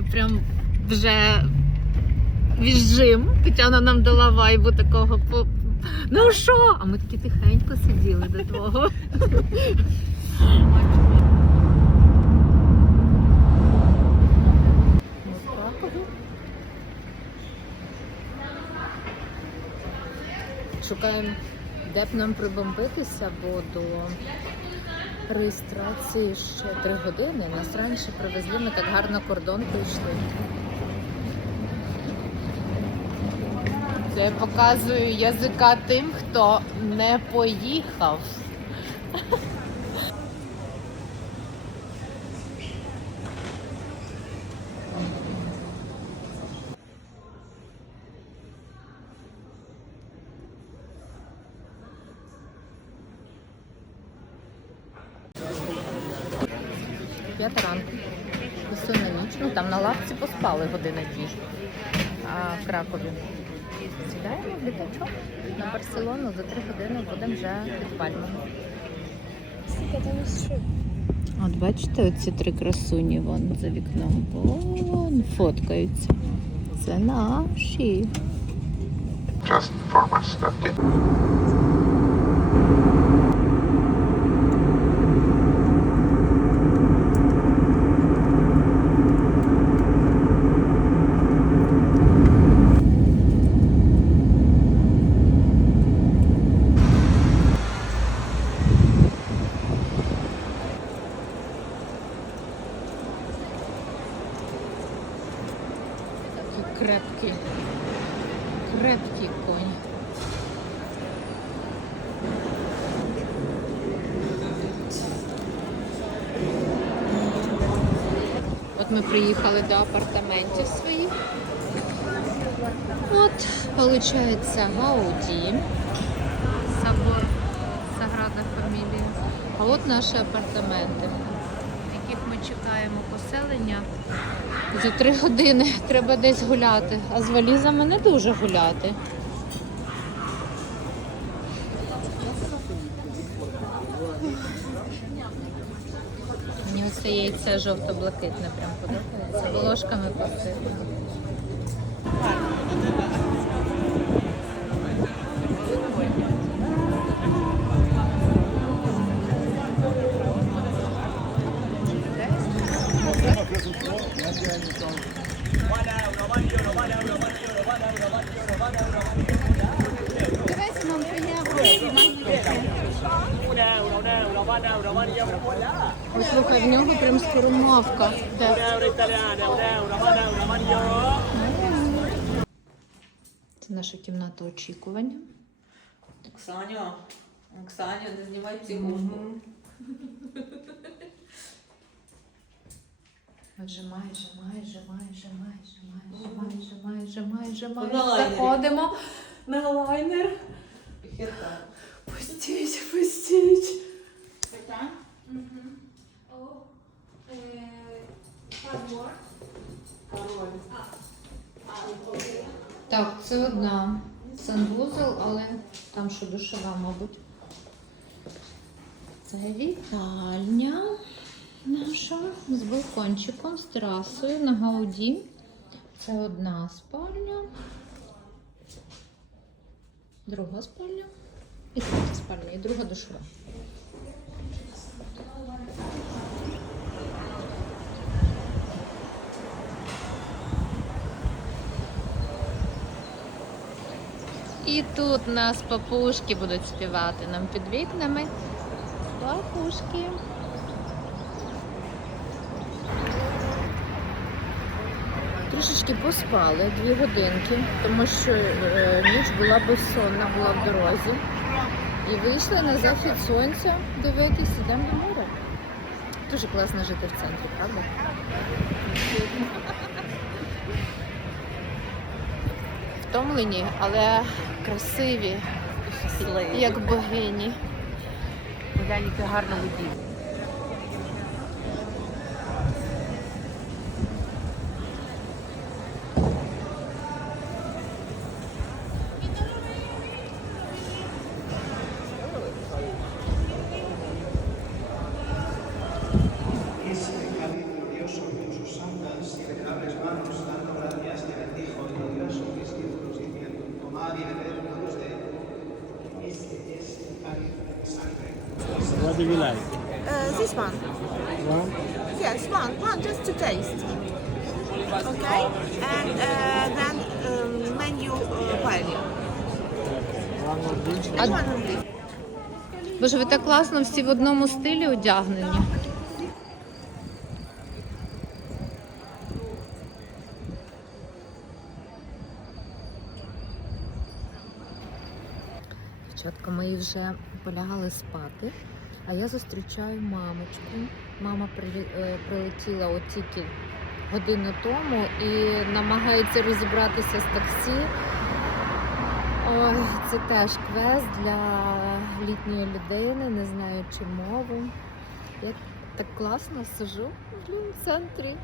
Ми прям вже віджим. Тетяна нам дала вайбу такого по. Ну що? А ми такі тихенько сиділи до того. Шукаємо, де б нам прибомбитися, бо до реєстрації ще три години. Нас раніше привезли, ми так гарно кордон прийшли. Це я показую язика тим, хто не поїхав. П'ята ранку. Безсонна ніч. Ну там на лавці поспали години дві. А в Кракові. Сідаємо в літачок на Барселону за три години будемо вже під пальмами. От бачите, оці три красуні вон за вікном. Вон фоткаються. Це наші. Just for my study. Такі крепкі. Крепкі коні. От ми приїхали до апартаментів своїх. От, виходить, Гауді. Собор Саграда Фамілія. А от наші апартаменти, в яких ми чекаємо поселення. За три години треба десь гуляти, а з валізами не дуже гуляти. це яйце жовто-блакитне, прям подобається. Волошками посипано. Ось слухай, в нього прям скоромовка. Це наша кімната очікування. Оксаня, Оксаня, не знімай психушку. Отже, майже, майже, майже, майже, майже, майже, майже, майже, На майже заходимо на лайнер. Пустіть, пустіть. Так, це одна санвузол, але там що душова, мабуть. Це вітальня наша з балкончиком, з терасою на гауді. Це одна спальня. Друга спальня. І третя спальня, і друга душова. І тут нас папушки будуть співати нам під вікнами. Папушки. Трішечки поспали дві годинки, тому що е, ніч була безсонна, була в дорозі. І вийшли на захід сонця дивитись, ідемо до моря. Дуже класно жити в центрі, правда? Втомлені, але красиві, як богині. Глянь, яке гарно воді. Ese cálido Dios con sus santas y venerables What do you like? Uh, this one. One? Yes, one, one, just to taste. Okay? And uh, then um, menu uh, pile. One more dish. And one more dish. Боже, ви так класно всі в одному стилі одягнені. Дівчатка мої вже полягали спати, а я зустрічаю мамочку. Мама е, прилетіла от тільки годину тому і намагається розібратися з таксі. Ой, це теж квест для літньої людини, не знаю чи мову. Я так класно сижу в центрі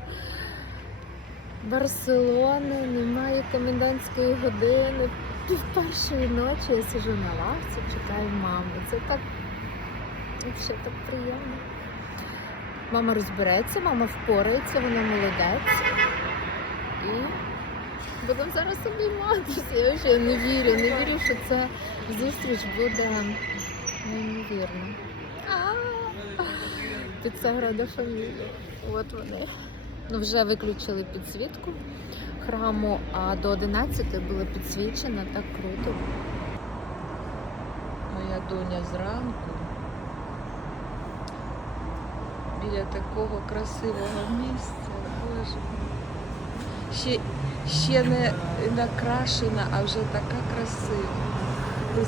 Барселони, немає комендантської години. Пів першої ночі я сижу на лавці, чекаю маму. Це так взагалі так приємно. Мама розбереться, мама впорається, вона молодець. І Будемо зараз обійматися. Я вже не вірю, не вірю, що ця зустріч буде неймовірна. Тут Саграда Фамілія. От вони. Ну, вже виключили підсвітку храму, а до 11 було підсвічено, так круто. Моя доня зранку біля такого красивого місця. Боже. Ще, ще не накрашена, а вже така красива.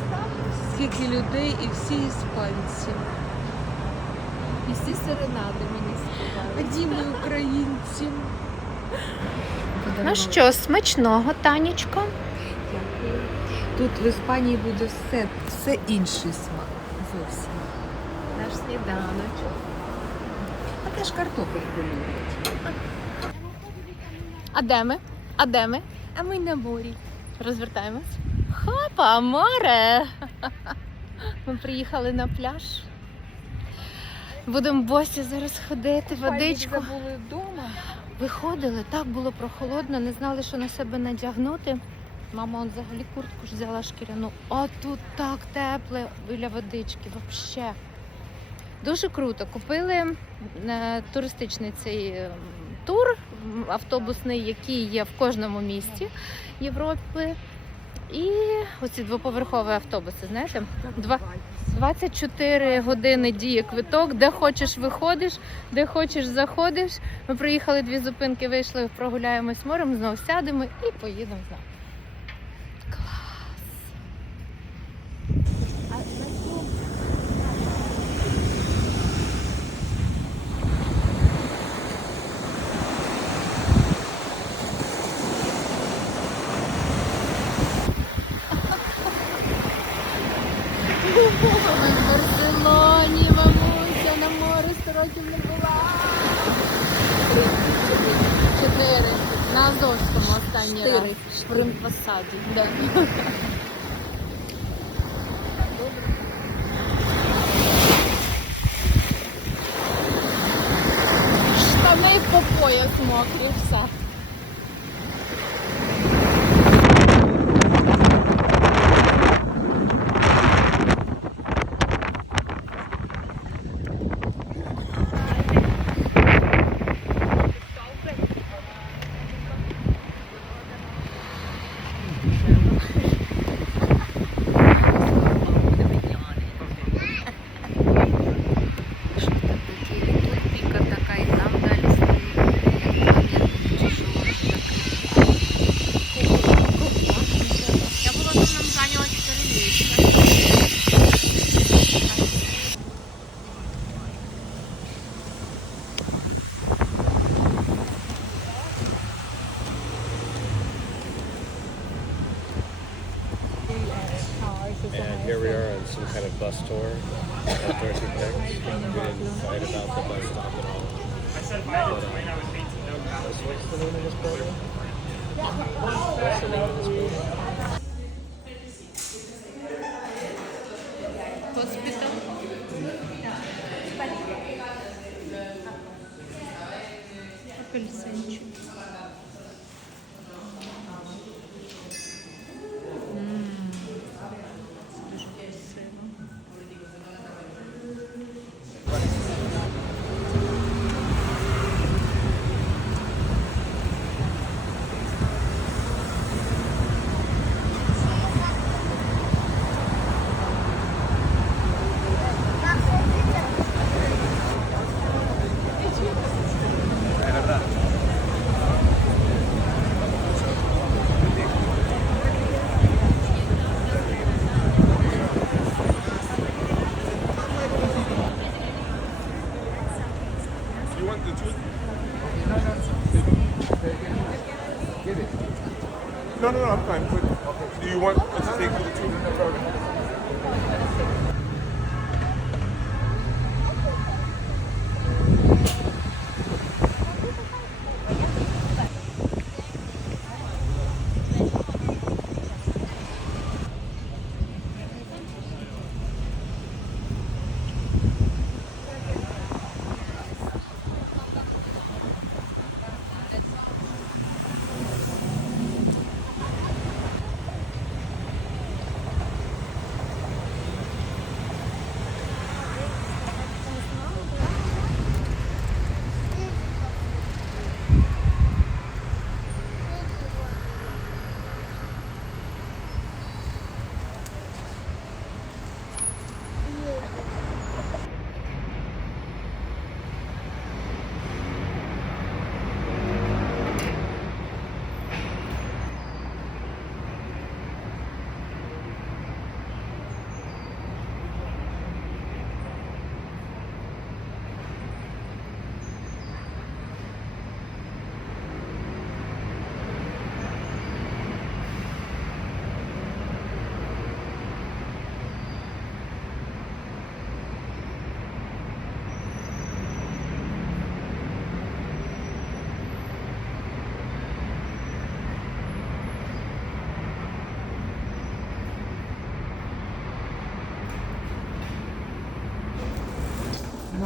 Скільки людей і всі іспанці. І всі серенади мені співали. Діми українці. Ну що, смачного, Танечко? Дякую. Тут в Іспанії буде все, все інший смак. Зовсім. Наш сніданочок. А теж картопельку люблять. А де ми? А де ми? А ми на морі. Розвертаємось. Хопа, море! Ми приїхали на пляж. Будемо босі зараз ходити, водичку. забули вдома. Виходили, так було прохолодно, не знали, що на себе надягнути. Мама он взагалі куртку ж взяла шкіряну. А тут так тепле біля водички, взагалі. Дуже круто. Купили е, туристичний цей е, тур автобусний, який є в кожному місті Європи. І оці двоповерхові автобуси, знаєте, Два- 24 години діє квиток, де хочеш виходиш, де хочеш заходиш. Ми приїхали дві зупинки, вийшли, прогуляємось морем, знову сядемо і поїдемо знову. Клас! Ми в Барселоні, мамуся, на море 100 років не була. Три, чотири. На Азовському останній раз. В Римпосаді. Да. Штани по пояс мокрі, все. Апельсинчик.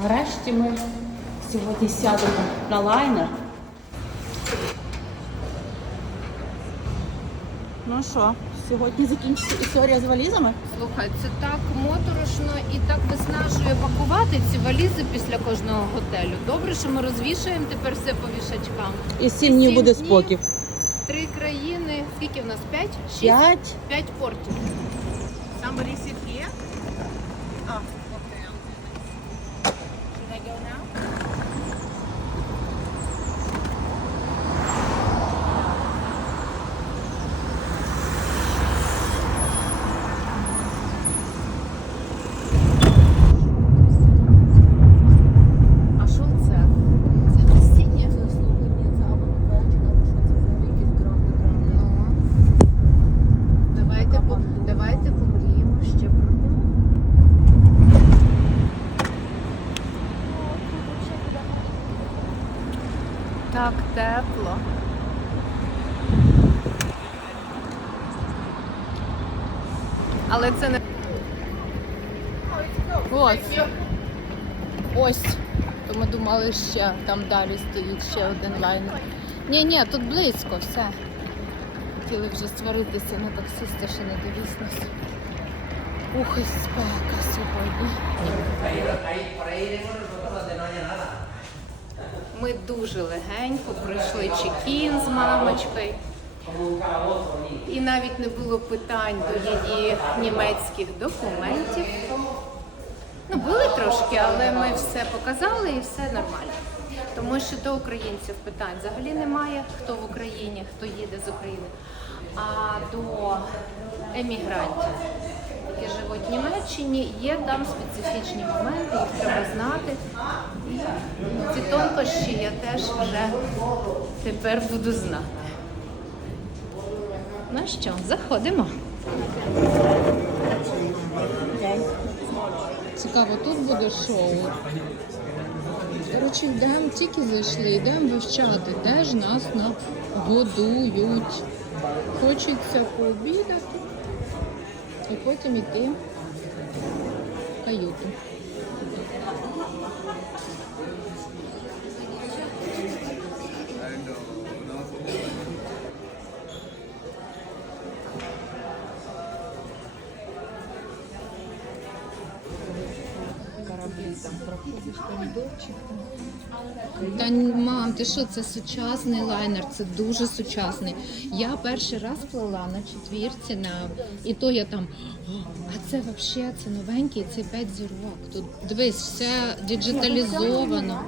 Нарешті ми сьогодні сядемо на лайнер. Ну що, сьогодні закінчиться історія з валізами? Слухай, це так моторошно і так виснажує пакувати ці валізи після кожного готелю. Добре, що ми розвішуємо тепер все по вішачкам. І сім днів буде днів. спокій. Три країни. Скільки в нас? П'ять? Шість? П'ять. П'ять портів. Somebody sit here. Oh, okay. Should I go now? А що це? Це насіння заслугання запаху вечора, що це за якийсь грам Давайте, по- давайте помріємо ще про нього. Так тепло. Але це не. Ось. Ось. То ми думали, ще там далі стоїть ще один лайнер. Ні, ні, тут близько, все. Хотіли вже сваритися на таксиста, що не довіз Ух, і спека сьогодні. Ми дуже легенько пройшли чекін з мамочкою. І навіть не було питань до її німецьких документів. Ну, були трошки, але ми все показали і все нормально. Тому що до українців питань взагалі немає, хто в Україні, хто їде з України. А до емігрантів, які живуть в Німеччині, є там специфічні моменти, їх треба знати. Ці тонкощі я теж вже тепер буду знати. Ну що, заходимо. Цікаво, тут буде шоу. Коротше, йдемо, тільки зайшли, йдемо вивчати, де ж нас нагодують. Хочеться пообідати і потім йти в каюту. Та мам, ти що, це сучасний лайнер, це дуже сучасний. Я перший раз плила на четвірці, на... і то я там. А це взагалі це новенький, це 5 зірок. Тут дивись, все діджиталізовано.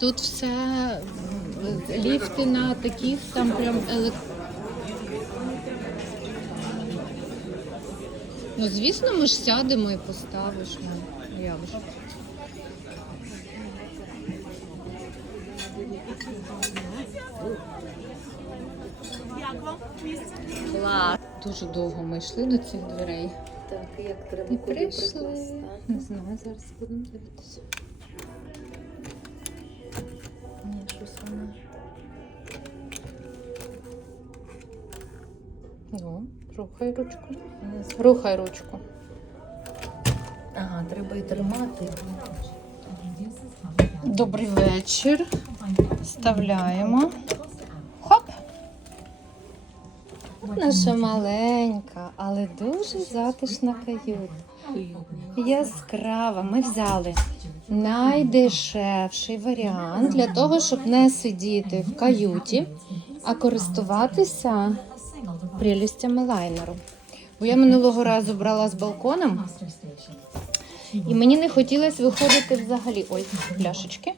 Тут все ліфти на таких там прям елек... Ну, звісно, ми ж сядемо і поставиш. Ну, я Клас. Дуже довго ми йшли до цих дверей. Так, як треба І прийшли. Не знаю, зараз будемо дивитися. Ні, щось воно. Ну, рухай ручку. Рухай ручку. Ага, треба і тримати. Добрий вечір. Вставляємо. Хоп. Наша маленька, але дуже затишна каюта. Яскрава. Ми взяли найдешевший варіант для того, щоб не сидіти в каюті, а користуватися прелістями лайнеру. Бо я минулого разу брала з балконом, і мені не хотілося виходити взагалі. Ой, пляшечки.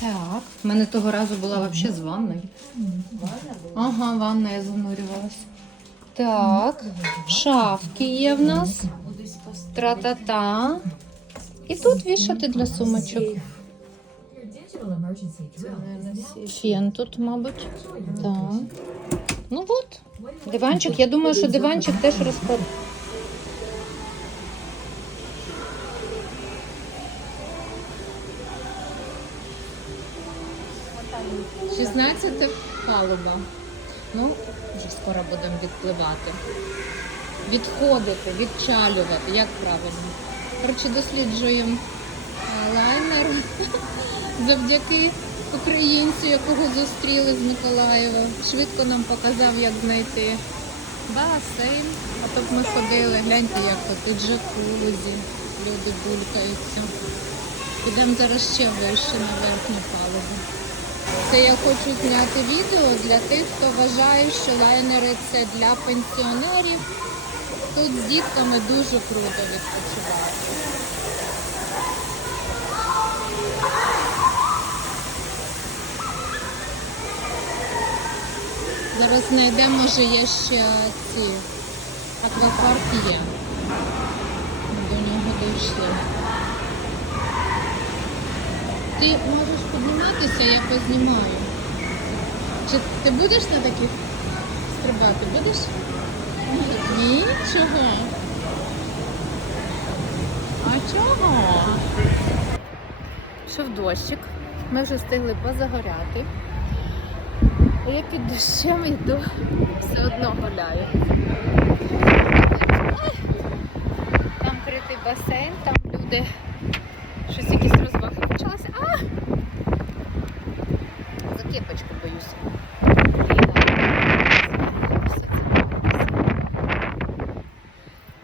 Так, в мене того разу була взагалі з ванною. Ага, ванна я занурювалася. Так, шафки є в нас. Тра-та-та. І тут вішати для сумочок. Фен тут, мабуть. Так. Ну от. Диванчик. Я думаю, що диванчик теж розклад. Шістнадцята палуба. Ну, вже скоро будемо відпливати. Відходити, відчалювати, як правильно. Коротше, досліджуємо е, лайнер завдяки українцю, якого зустріли з Миколаєва. Швидко нам показав, як знайти басейн. А б ми ходили, гляньте, як тут джакузі, люди булькаються. Підемо зараз ще вище на верхню палубу. Це я хочу зняти відео для тих, хто вважає, що лайнери це для пенсіонерів. Тут з дітками дуже круто відпочивати. Зараз знайдемо, може є ще ці аквапарк є. До нього дійшли. Ти можеш підніматися, я познімаю. Чи ти будеш на таких стрибати? Будеш? Ні, чого? А чого? Шов дощик. Ми вже встигли позагоряти. А я під дощем йду, все одно гуляю. Там критий басейн, там люди щось якісь розваги почалися. А! За кепочку боюся.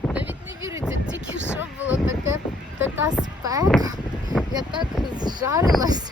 Навіть не віриться, тільки що було таке, така спека. Я так зжарилась.